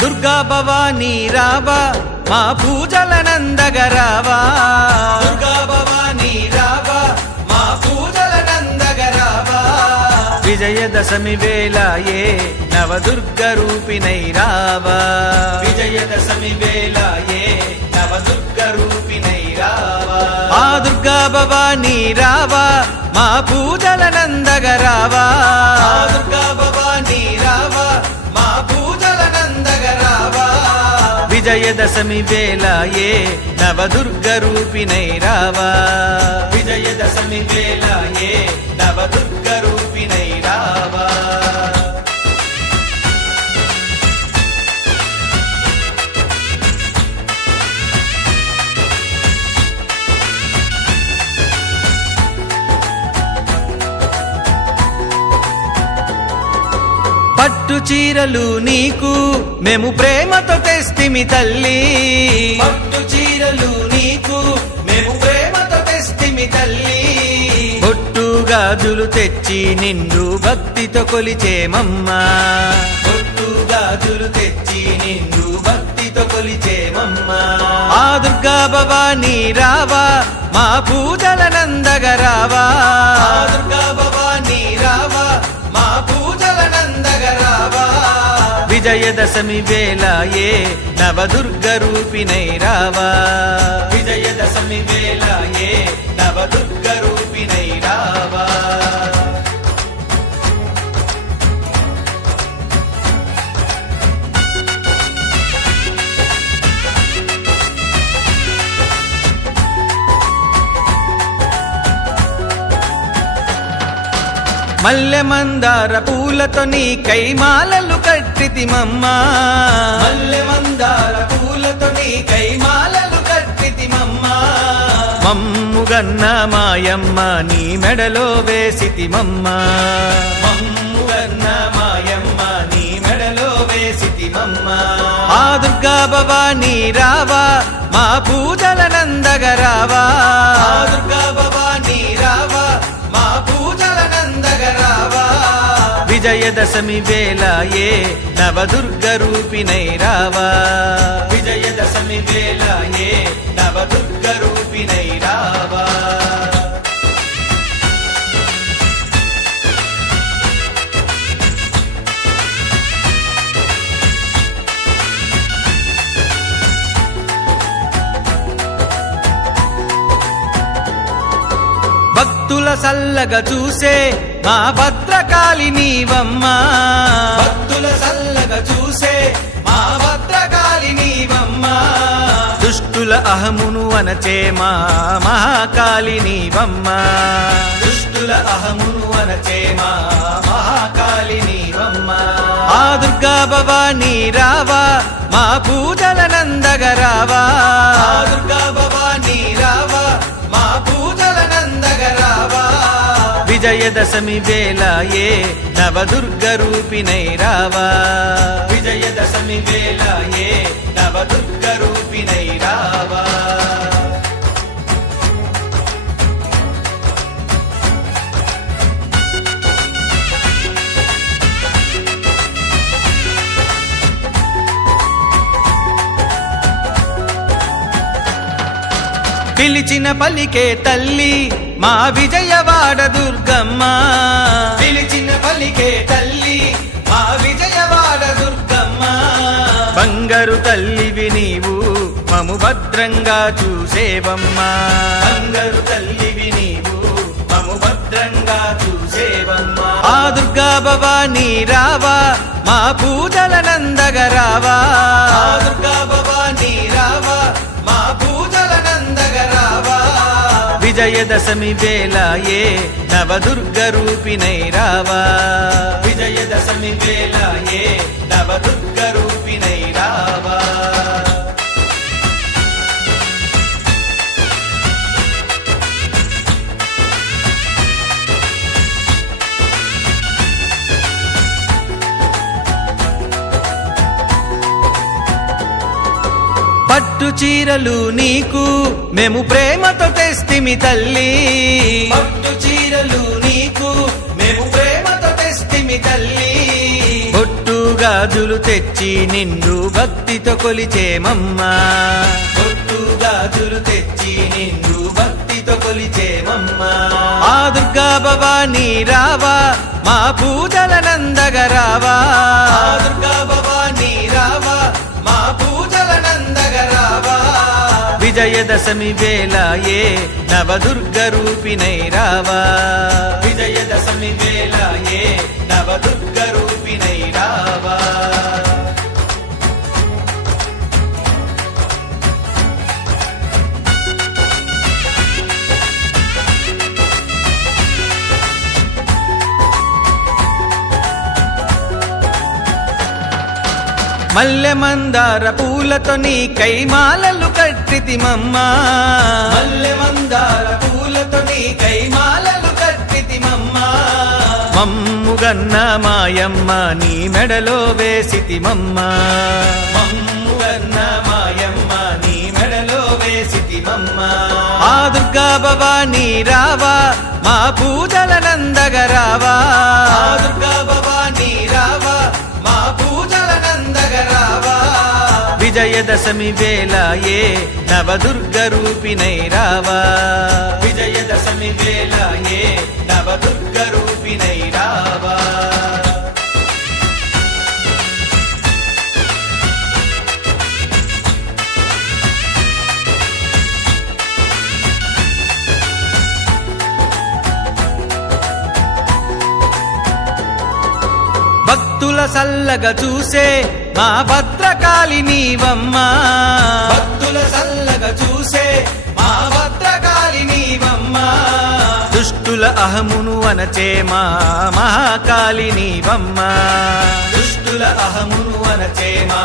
దుర్గా భవానీ రావా మా పూజలనందగరావా దుర్గా భవానీ రావా మా పూజలనందగరావా విజయదశమి వేళయే నవదుర్గ రూపిణై రావా విజయదశమి వేళయే నవదుర్గ రూపిణై రావా ఆ దుర్గా భవానీ రావా మా పూజలనందగరావా దుర్గా భవానీ రావా మా పూజలనందగరావా విజయదశమి వేళయే నవదుర్గ రూపిణై రావా విజయదశమి వేళయే నవదుర్గ రూపిణై రావా పట్టు చీరలు నీకు మేము ప్రేమతో తెస్తిమి తల్లి పట్టు చీరలు నీకు మేము ప్రేమతో తెస్తిమి తల్లి బొట్టు గాజులు తెచ్చి నిండు భక్తితో కొలిచేమమ్మా బొట్టు గాజులు తెచ్చి నిండు భక్తితో కొలిచేమమ్మా ఆ దుర్గా భవానీ రావా మా పూజలనందగరావా దుర్గా భవానీ రావా మా పూజలనందగరావా విజయదశమి వేళయే నవదుర్గ రూపిణై రావా విజయదశమి వేళయే నవదుర్గ రూపిణై రావా మల్లె మందార పూలతో నీ కైమాలలు కట్టితిమమ్మా మల్లె మందార పూలతో నీ కైమాలలు కట్టితిమమ్మా మమ్ముగన్న మాయమ్మ నీ మెడలో వేసితిమమ్మా మమ్ముగన్న మాయమ్మ నీ మెడలో వేసితిమమ్మా ఆ దుర్గా భవానీ రావా మా పూజలనందగరావా దుర్గా భవానీ రావా మా పూజలనందగరావా విజయదశమి వేళయే నవదుర్గ రూపిణై రావా విజయదశమి వేళయే నవదుర్గ రూపిణై రావా భక్తుల సల్లగా చూసే మా భద్రకాళి నీవమ్మా భక్తుల సల్లగా చూసే మా భద్రకాళి నీవమ్మా దుష్టుల అహమును అనచే మా మహాకాళి నీవమ్మా దుష్టుల అహమును అనచే మా మహాకాళి నీవమ్మా ఆ దుర్గా భవానీ రావా మా పూజలనందగరావా దుర్గా భవానీ రావా మా పూజలనందగరావా విజయదశమి వేళయే నవదుర్గ రూపిణై రావా విజయదశమి వేళయే నవదుర్గ రూపిణై రావా పిలిచిన పలికే తల్లి మా విజయవాడ దుర్గమ్మ పిలిచిన పలికే తల్లి మా విజయవాడ దుర్గమ్మ బంగారు తల్లివి నీవు మము భద్రంగా చూసేవమ్మా బంగారు తల్లివి నీవు మము భద్రంగా చూసేవమ్మా ఆ దుర్గా భవానీ రావా మా పూజలనందగరావా దుర్గా భవానీ రావా మా పూజలనందగరావా విజయదశమి వేళయే నవదుర్గ రూపిణై రావా విజయదశమి వేళయే నవదుర్గ రూపిణై రావా పట్టు చీరలు నీకు మేము ప్రేమతో తెస్తిమి తల్లి పట్టు చీరలు నీకు మేము ప్రేమతో తెస్తిమి తల్లి బొట్టు గాజులు తెచ్చి నిండు భక్తితో కొలిచేమమ్మా గాజులు తెచ్చి నిండు భక్తితో కొలిచేమమ్మా ఆ దుర్గా భవానీ రావా మా పూజలనందగరావా దుర్గా భవానీ రావా మా పూజలనందగరావా విజయదశమి వేళ ఏ నవదుర్గ రూపిణై రావా విజయదశమి వేళ ఏ నవదుర్గ రూపిణై రావా మల్లె మందార పూలతో నీ కైమాలలు కట్టితిమమ్మా మల్లె మందార పూలతో నీ కైమాలలు కట్టితిమమ్మా మమ్ముగన్న మాయమ్మ నీ మెడలో వేసితిమమ్మా మమ్ముగన్న మాయమ్మ నీ మెడలో వేసితిమమ్మా ఆ దుర్గా భవానీ రావా మా పూజలనందగరావా దుర్గా భవానీ రావా మా పూజలనందగరావా విజయదశమి వేళ ఏ నవదుర్గ రూపిణై రావా విజయదశమి వేళ ఏ నవదుర్గ రూపిణై రావా భక్తుల సల్లగా చూసే మా భద్రకాళి నీవమ్మా భక్తుల సల్లగా చూసే మా భద్రకాళి నీవమ్మా దుష్టుల అహమును అనచే మా మహాకాళి నీవమ్మా దుష్టుల అహమును అనచే మా